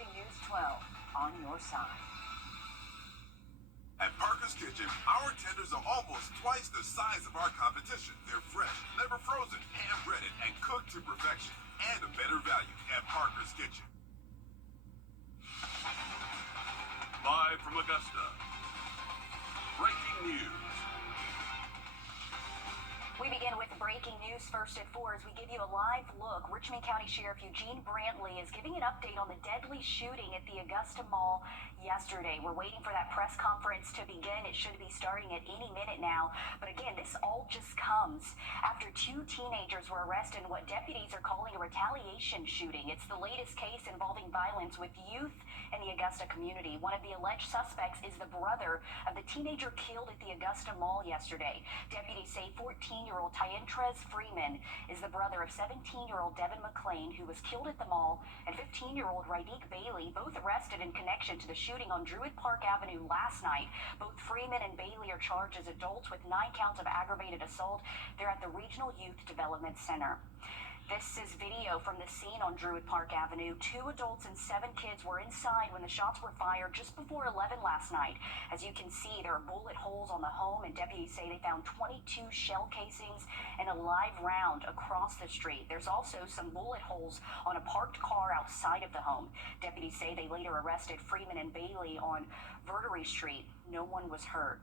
watching News 12 on your side. At Parker's Kitchen, our tenders are almost twice the size of our competition. They're fresh, never frozen, hand-breaded, and cooked to perfection. And a better value at Parker's Kitchen. Live from Augusta, breaking news. We begin with breaking news first at 4 as we give you a live look. Richmond County Sheriff Eugene Brantley is giving an update on the deadly shooting at the Augusta Mall yesterday. We're waiting for that press conference to begin. It should be starting at any minute now. But again, this all just comes after 2 teenagers were arrested in what deputies are calling a retaliation shooting. It's the latest case involving violence with youth in the Augusta community. One of the alleged suspects is the brother of the teenager killed at the Augusta Mall yesterday. Deputies say 14-year-old Tyentrez Freeman is the brother of 17-year-old Devin McClain, who was killed at the mall, and 15-year-old Rydeek Bailey, both arrested in connection to the shooting on Druid Park Avenue last night. Both Freeman and Bailey are charged as adults with 9 counts of aggravated assault. They're at the Regional Youth Development Center. This is video from the scene on Druid Park Avenue. 2 adults and 7 kids were inside when the shots were fired just before 11 last night. As you can see, there are bullet holes on the home, and deputies say they found 22 shell casings and a live round across the street. There's also some bullet holes on a parked car outside of the home. Deputies say they later arrested Freeman and Bailey on Wrdw Street. No one was hurt.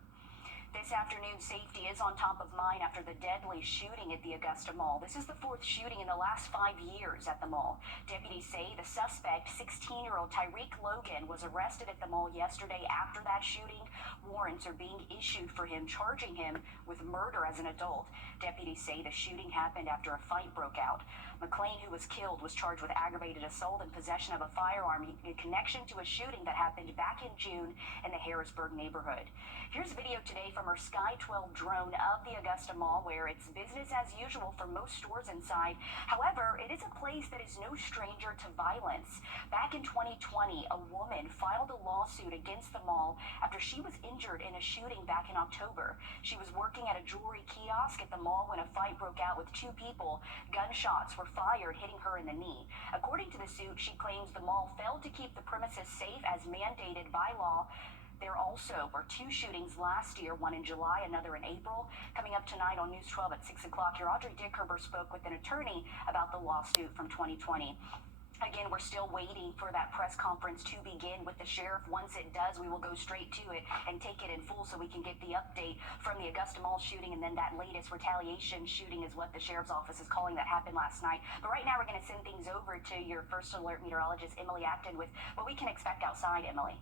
This afternoon, safety is on top of mind after the deadly shooting at the Augusta Mall. This is the 4th shooting in the last 5 years at the mall. Deputies say the suspect, 16-year-old Tyreek Logan, was arrested at the mall yesterday after that shooting. Warrants are being issued for him, charging him with murder as an adult. Deputies say the shooting happened after a fight broke out. McClain, who was killed, was charged with aggravated assault and possession of a firearm in connection to a shooting that happened back in June in the Harrisburg neighborhood. Here's video today from our Sky 12 drone of the Augusta Mall, where it's business as usual for most stores inside. However, it is a place that is no stranger to violence. Back in 2020, a woman filed a lawsuit against the mall after she was injured in a shooting back in October. She was working at a jewelry kiosk at the mall when a fight broke out with 2 people. Gunshots were fired, hitting her in the knee. According to the suit, she claims the mall failed to keep the premises safe as mandated by law. There also were 2 shootings last year, one in July, another in April. Coming up tonight on News 12 at 6 o'clock, your Audrey Dickerber spoke with an attorney about the lawsuit from 2020. Again, we're still waiting for that press conference to begin with the sheriff. Once it does, we will go straight to it and take it in full so we can get the update from the Augusta Mall shooting, and then that latest retaliation shooting is what the sheriff's office is calling that happened last night. But right now, we're going to send things over to your First Alert meteorologist, Emily Acton, with what we can expect outside, Emily.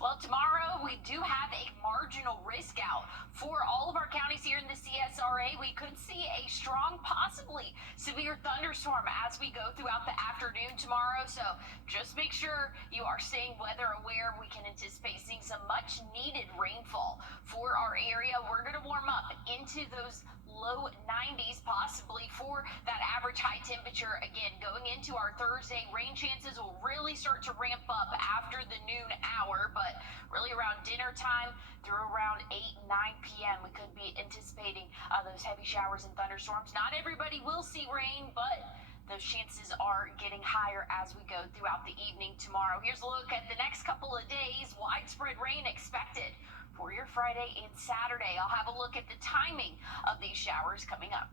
Well, tomorrow we do have a marginal risk out for all of our counties here in the CSRA. We could see a strong, possibly severe thunderstorm as we go throughout the afternoon tomorrow. So just make sure you are staying weather aware. We can anticipate seeing some much needed rainfall for our area. We're going to warm up into those low 90s, possibly for that average high temperature. Again, going into our Thursday, rain chances will really start to ramp up after the noon hour, but really around dinner time through around 8, 9 p.m. we could be anticipating those heavy showers and thunderstorms. Not everybody will see rain, but those chances are getting higher as we go throughout the evening tomorrow. Here's a look at the next couple of days. Widespread rain expected for your Friday and Saturday. I'll have a look at the timing of these showers coming up.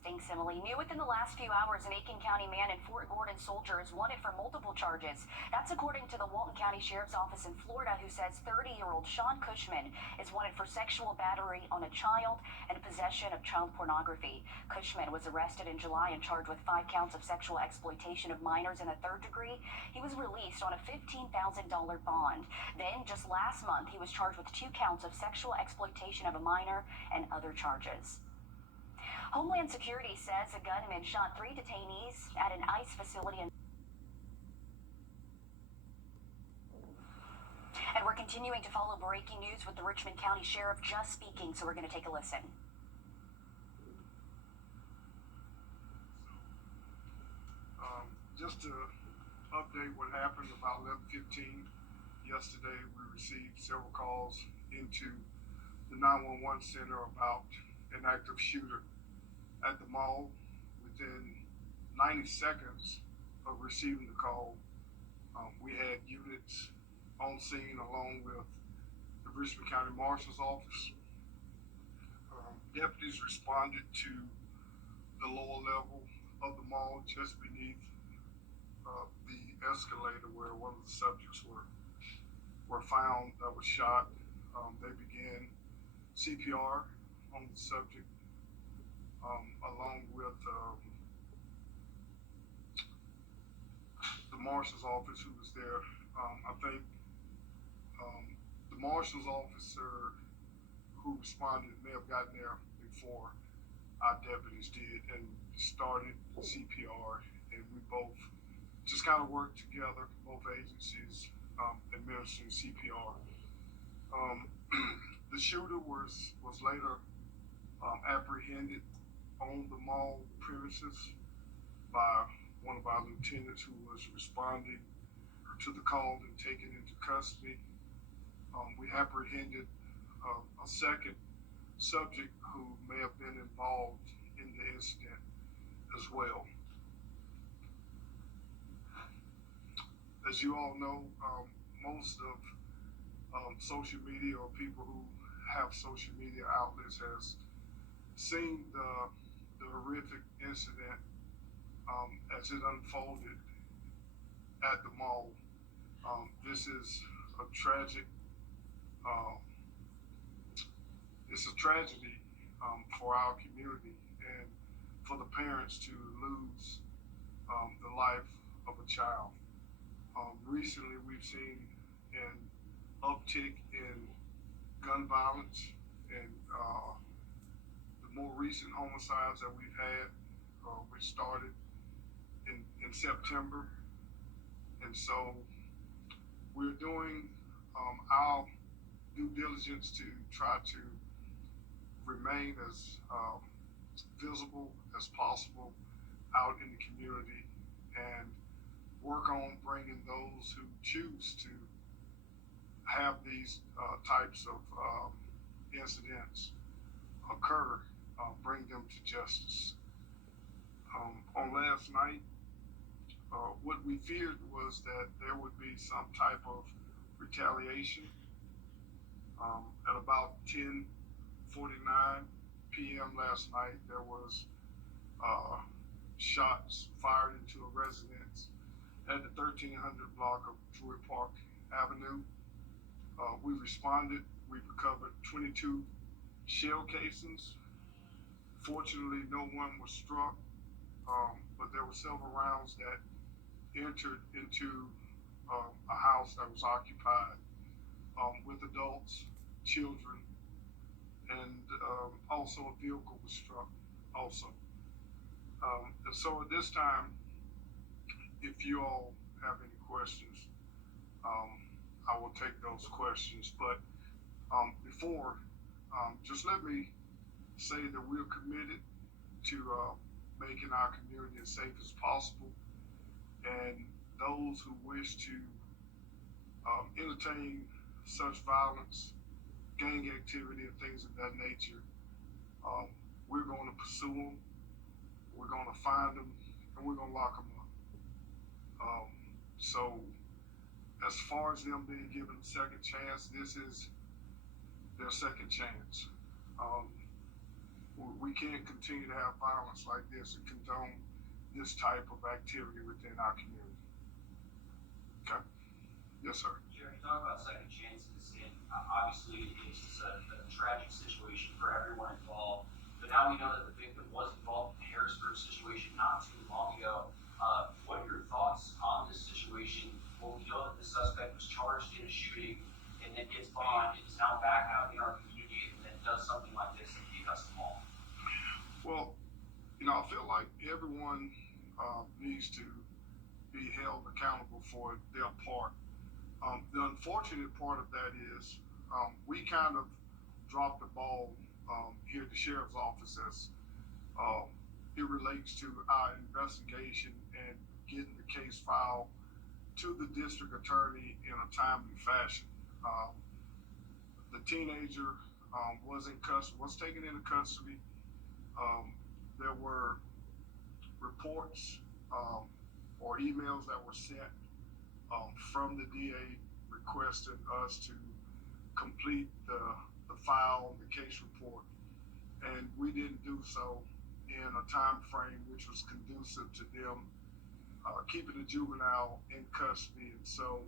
Thanks, Emily. New within the last few hours, an Aiken County man and Fort Gordon soldier is wanted for multiple charges. That's according to the Walton County Sheriff's Office in Florida, who says 30-year-old Sean Cushman is wanted for sexual battery on a child and possession of child pornography. Cushman was arrested in July and charged with 5 counts of sexual exploitation of minors in the 3rd degree. He was released on a $15,000 bond. Then, just last month, he was charged with 2 counts of sexual exploitation of a minor and other charges. Homeland Security says a gunman shot 3 detainees at an ICE facility in. And we're continuing to follow breaking news with the Richmond County Sheriff just speaking, so we're going to take a listen. Just to update what happened about 11:15 yesterday, we received several calls into the 911 center about an active shooter at the mall. Within 90 seconds of receiving the call, We had units on scene along with the Richmond County Marshal's Office. Deputies responded to the lower level of the mall just beneath the escalator where one of the subjects were found that was shot. They began CPR on the subject along with the marshal's office who was there. I think the marshal's officer who responded may have gotten there before our deputies did and started CPR, and we both just kind of worked together, both agencies administering CPR. The shooter was later apprehended on the mall premises by one of our lieutenants who was responding to the call and taken into custody. We apprehended a second subject who may have been involved in the incident as well. As you all know, most of social media or people who have social media outlets has seen the horrific incident as it unfolded at the mall. This is a tragic, it's a tragedy for our community and for the parents to lose the life of a child. Recently, we've seen an uptick in gun violence and the more recent homicides that we've had, which started in September. And so we're doing our due diligence to try to remain as visible as possible out in the community and work on bringing those who choose to have these types of incidents occur, bring them to justice. On last night, what we feared was that there would be some type of retaliation. At about 10:49 p.m. last night, there was shots fired into a residence at the 1300 block of Druid Park Avenue. We responded. We recovered 22 shell casings. Fortunately, no one was struck, but there were several rounds that entered into a house that was occupied with adults, children, and also a vehicle was struck also. And so at this time, if you all have any questions, I will take those questions. But before, just let me say that we're committed to making our community as safe as possible. And those who wish to entertain such violence, gang activity, and things of that nature, we're going to pursue them, we're going to find them, and we're going to lock them up. So as far as them being given a second chance, this is their second chance. We can't continue to have violence like this and condone this type of activity within our community. Okay? Yes, sir. Jerry, you talk about second chances, and obviously it's a tragic situation for everyone involved. But now we know that the victim was involved in the Harrisburg situation not too long ago. What are your thoughts on this situation? Well, we know that the suspect was charged in a shooting and then gets bond and is now back out in our community and then does something like this at the Augusta Mall. Well, I feel like everyone needs to be held accountable for their part. The unfortunate part of that is we kind of dropped the ball here at the sheriff's office as it relates to our investigation and getting the case filed to the district attorney in a timely fashion. The teenager was taken into custody. There were reports or emails that were sent from the DA requesting us to complete the file, the case report, and we didn't do so in a time frame which was conducive to them keeping the juvenile in custody, and so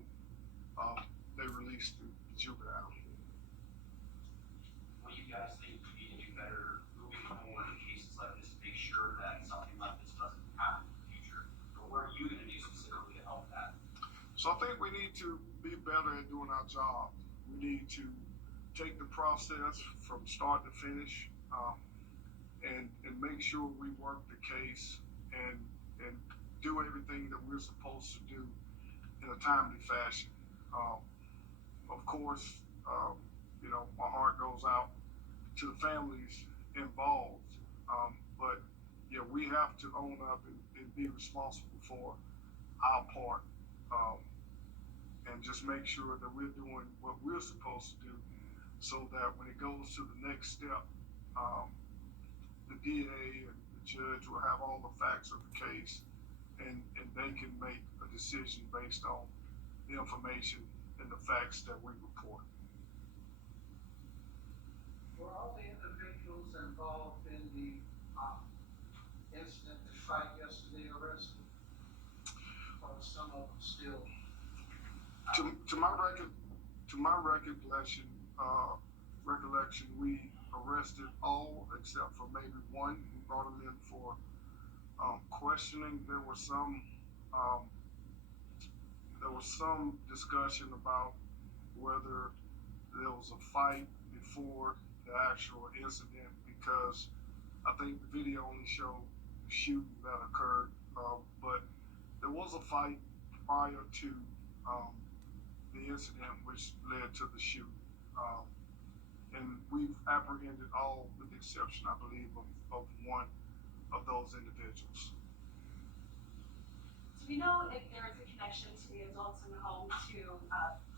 they released the juvenile. What do you guys think we need to do better moving forward in cases like this to make sure that something like this doesn't happen in the future? Or what are you going to do specifically to help that? So I think we need to be better at doing our job. We need to take the process from start to finish, and make sure we work the case and do everything that we're supposed to do in a timely fashion. Of course, my heart goes out to the families involved, but yeah, we have to own up and be responsible for our part, and just make sure that we're doing what we're supposed to do, so that when it goes to the next step, the DA and the judge will have all the facts of the case, and they can make a decision based on the information and the facts that we report. Were all the individuals involved in the incident, the fight yesterday, arrested? Or some of them still? To my recollection, we arrested all except for maybe one. We brought him in for questioning. There was some discussion about whether there was a fight before the actual incident, because I think the video only showed the shooting that occurred, but there was a fight prior to the incident which led to the shooting. And we've apprehended all, with the exception, I believe, of one of those individuals. Do we know if there is a connection to the adults in the home to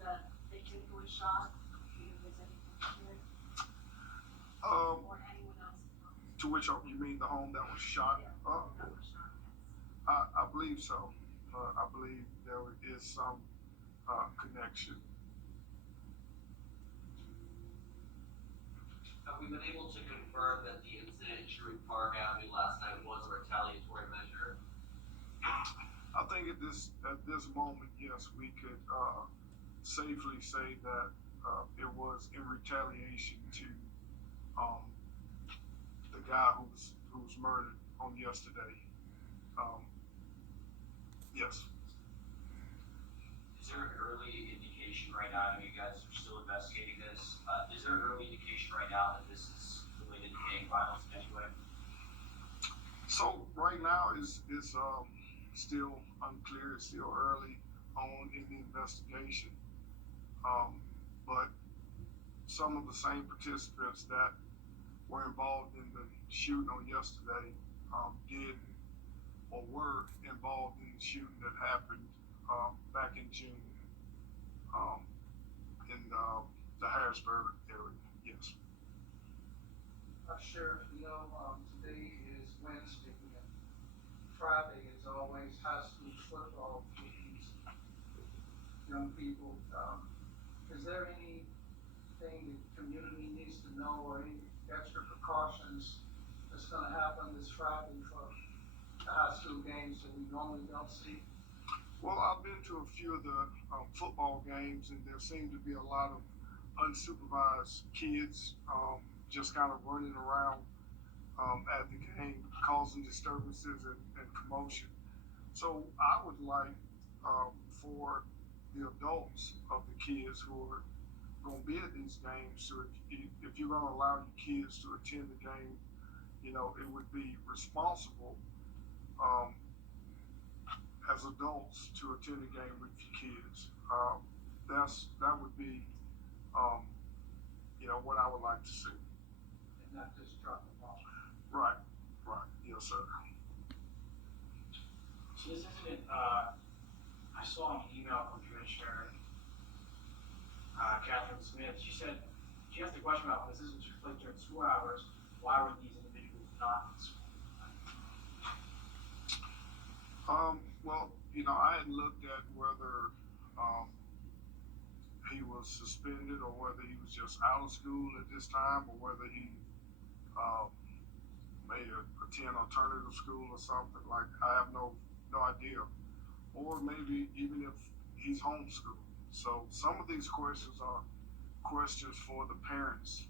the victim who was shot? Do you know if there's anything here? Or anyone else involved? To which you mean the home that was shot? Yeah, that was shot, yes. I believe so. I believe there is some connection. Have we been able to confirm that the incident in Shrewd Park Avenue last night was a retaliatory measure? I think at this moment, yes, we could safely say that it was in retaliation to the guy who was murdered on yesterday. Yes. Is there an early indication right now? I know you guys are still investigating this. Is there an early indication right now that this is related to gang violence in any way? So right now is still unclear. It's still early on in the investigation. But some of the same participants that were involved in the shooting on yesterday did or were involved in the shooting that happened back in June in the Harrisburg area. Yes. Sheriff, today is Wednesday, and Friday is always high school football for these young people. Is there anything the community needs to know, or any extra precautions that's going to happen this Friday for the high school games that we normally don't see? Well, I've been to a few of the football games, and there seem to be a lot of unsupervised kids just kind of running around at the game, causing disturbances and commotion. So I would like for the adults of the kids who are going to be at these games, so if you're going to allow your kids to attend the game, it would be responsible as adults to attend the game with your kids. That would be what I would like to see. And not just drop them off. Right. Yes, sir. So this incident, I saw an email from Commissioner Catherine Smith. She asked the question about when this took place during school hours, why were these individuals not in school? Well, I hadn't looked at whether um, he was suspended or whether he was just out of school at this time or whether he uh, may attend alternative school or something. Like, I have no idea. Or maybe even if he's homeschooled. So some of these questions are questions for the parents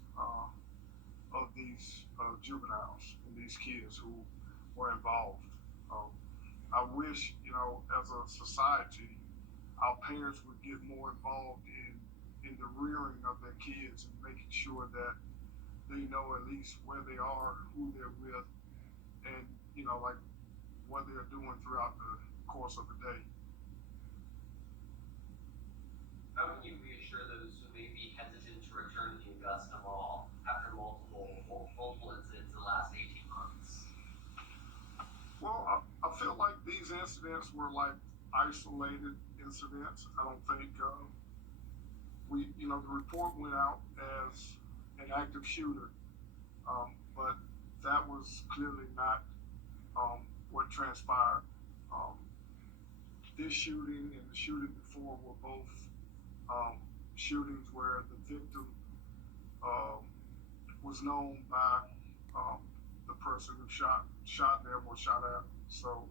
of these juveniles and these kids who were involved. Um, I wish, as a society, our parents would get more involved in the rearing of their kids and making sure that they know at least where they are, who they're with, and like what they're doing throughout the course of the day. How can you reassure those who may be hesitant to return to the Augusta Mall after multiple incidents in the last 18 months? Well, I feel like these incidents were like isolated incidents. I don't think the report went out as an active shooter, but that was clearly not what transpired. Um, this shooting and the shooting before were both shootings where the victim was known by the person who shot them or shot at them. So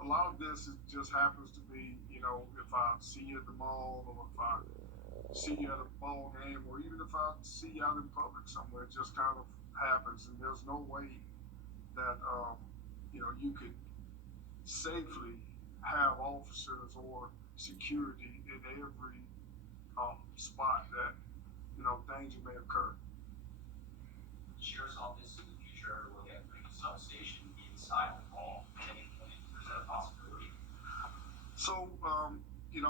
a lot of this just happens to be, if I see you at the mall or if I see you at a ball game or even if I see you out in public somewhere, it just kind of happens. And there's no way that, you could safely have officers or security in every spot that, danger may occur. The sheriff's office in the future ever look at putting a substation inside the mall at any point? Is that a possibility? So,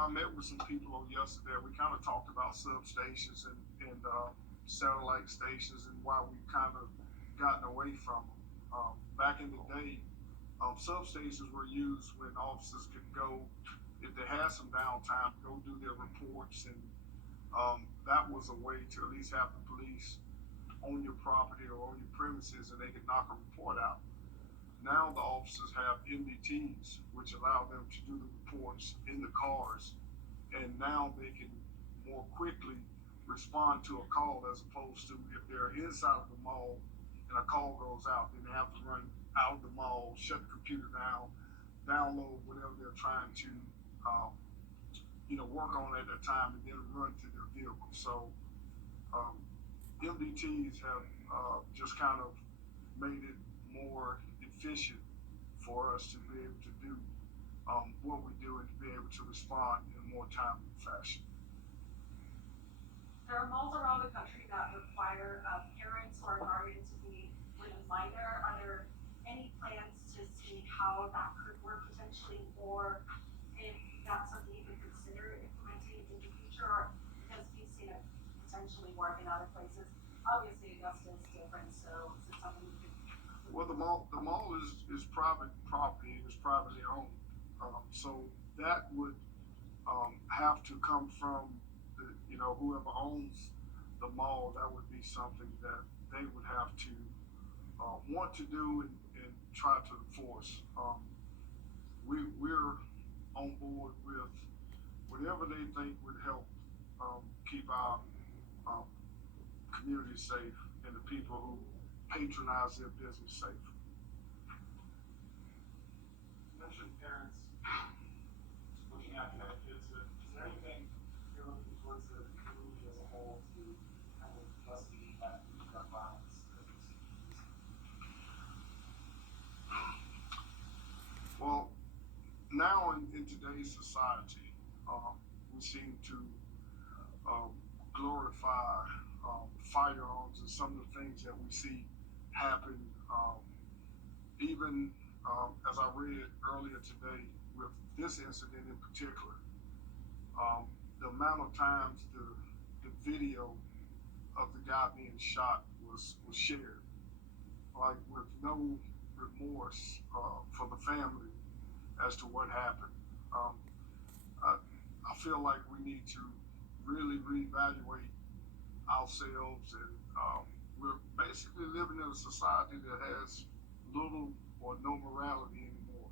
I met with some people on yesterday. We kind of talked about substations and satellite stations and why we've kind of gotten away from them. Back in the day, substations were used when officers could go, if they had some downtime, go do their reports, and that was a way to at least have the police on your property or on your premises and they could knock a report out. Now the officers have MDTs, which allow them to do the reports in the cars, and now they can more quickly respond to a call as opposed to if they're inside of the mall and a call goes out, then they have to run out of the mall, shut the computer down, download whatever they're trying to, work on at that time, and then run to their vehicle. So MDTs have just kind of made it more efficient for us to be able to do what we do and to be able to respond in a more timely fashion. There are malls around the country that require parents or a guardian to be with a minor. Are there any plans to see how that could work potentially, or if that's something you could consider implementing in the future, or because we've seen it potentially work in other places? Obviously, Augusta is different, so is it something you could? Well, the mall is private property. It is privately owned, so that would have to come from whoever owns the mall. That would be something that they would have to want to do and try to enforce. We're on board with whatever they think would help keep our community safe and the people who patronize their business safe. You mentioned parents looking after their kids, but is there anything you're looking towards the community as a whole to kind of lessen the impact of gun violence that we see? Well, now in today's society, we seem to glorify firearms and some of the things that we see happen. Even as I read earlier today with this incident in particular, the amount of times the video of the guy being shot was shared, like with no remorse for the family as to what happened. I feel like we need to really reevaluate ourselves, and we're basically living in a society that has little or no morality anymore.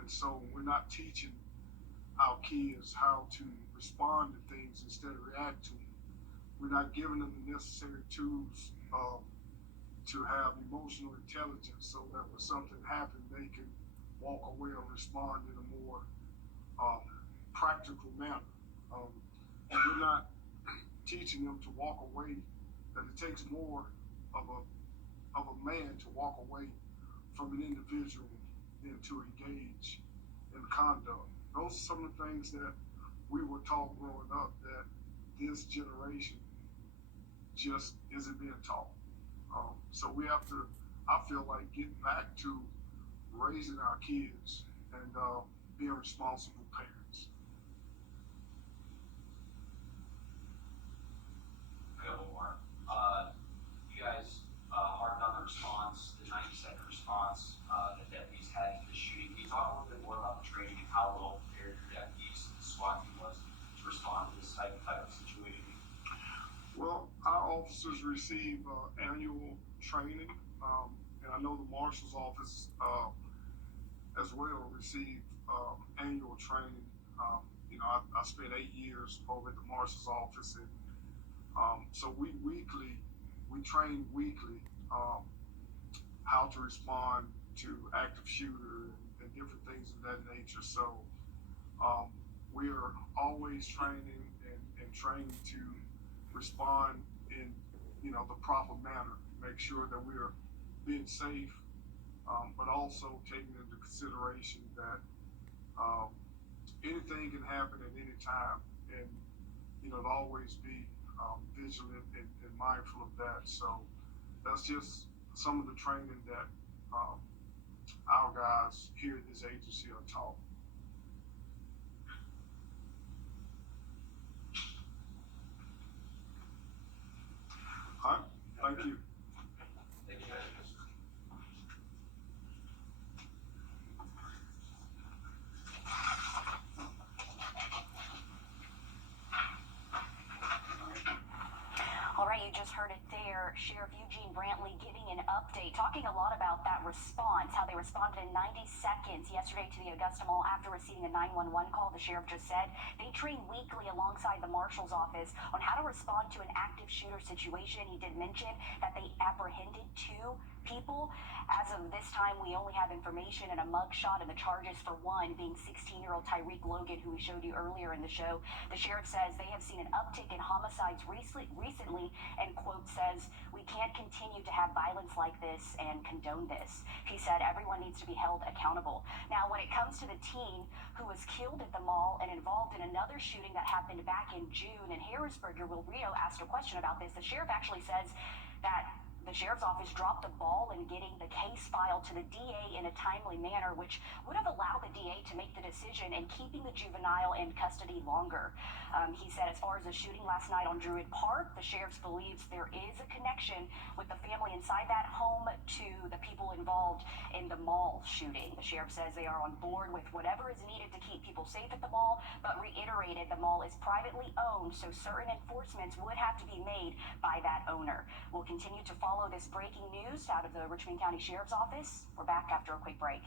And so we're not teaching our kids how to respond to things instead of react to them. We're not giving them the necessary tools to have emotional intelligence so that when something happens, they can walk away or respond in a more practical manner. And we're not teaching them to walk away, that it takes more of a man to walk away from an individual than to engage in conduct. Those are some of the things that we were taught growing up that this generation just isn't being taught. So we have to, I feel like, get back to raising our kids and being responsible parents. A couple more. You guys harped on the response, the 90-second response that deputies had to the shooting. Can you talk a little bit more about the training and how well prepared your deputies and the SWAT team was to respond to this type of situation? Well, our officers receive annual training, and I know the marshal's office as well receive annual training. I spent 8 years over at the marshal's office, and so we train weekly how to respond to active shooter and different things of that nature. So we are always training and training to respond in the proper manner, make sure that we are being safe, but also taking into consideration that anything can happen at any time, and to always be vigilant and mindful of that. So that's just some of the training that our guys here at this agency are taught. All right, thank you. Thank you, guys. All right, you just heard it there. Sheriff Eugene Brantley giving an update, talking a lot about that response, how they responded in 90 seconds yesterday to the Augusta Mall after receiving a 911 call. The sheriff just said they train weekly alongside the marshal's office on how to respond to an active shooter situation. He did mention that they apprehended 2 people. As of this time, we only have information and a mugshot, and the charges for one being 16-year-old Tyreek Logan, who we showed you earlier in the show. The sheriff says they have seen an uptick in homicides recently, and quote says, "We can't continue to have violence like this and condone this." He said everyone needs to be held accountable. Now, when it comes to the teen who was killed at the mall and involved in another shooting that happened back in June in Harrisburg, Will Rio asked a question about this. The sheriff actually says that the sheriff's office dropped the ball in getting the case filed to the DA in a timely manner, which would have allowed the DA to make the decision in keeping the juvenile in custody longer. He said as far as the shooting last night on Druid Park, the sheriff believes there is a connection with the family inside that home to the people involved in the mall shooting. The sheriff says they are on board with whatever is needed to keep people safe at the mall, but reiterated the mall is privately owned, so certain enforcements would have to be made by that owner. We'll continue to follow this breaking news out of the Richmond County Sheriff's Office. We're back after a quick break.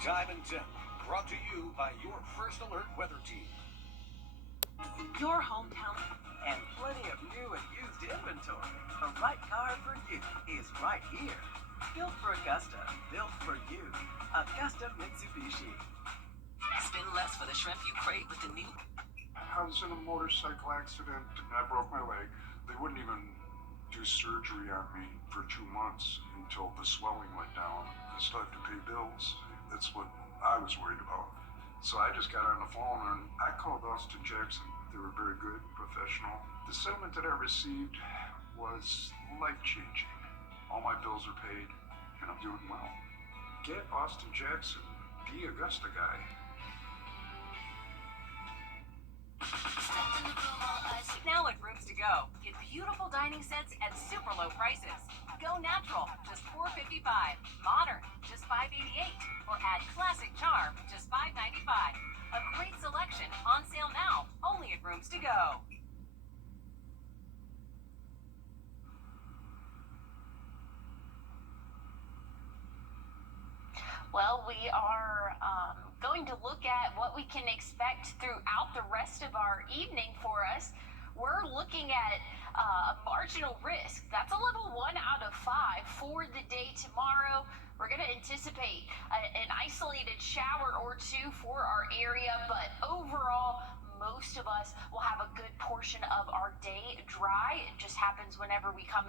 Time and Temp, brought to you by your First Alert weather team. Your hometown and plenty of new and used inventory. The right car for you is right here. Built for Augusta, built for you. Augusta Mitsubishi. Spend less for the shrimp you crave with the new. I was in a motorcycle accident and I broke my leg. They wouldn't even do surgery on me for 2 months until the swelling went down. I still have to pay bills. That's what I was worried about. So I just got on the phone and I called Austin Jackson. They were very good, professional. The settlement that I received was life-changing. All my bills are paid and I'm doing well. Get Austin Jackson, the Augusta guy. Now at Rooms to Go, get beautiful dining sets at super low prices. Go natural, just $4.55. Modern, just $5.88. Or add classic charm, just $5.95. A great selection on sale now, only at Rooms to Go. Well, we are going to look at what we can expect throughout the rest of our evening for us. We're looking at a marginal risk. That's a level 1 out of 5 for the day tomorrow. We're going to anticipate an isolated shower or two for our area, but overall, most of us will have a good portion of our day dry. It just happens whenever we come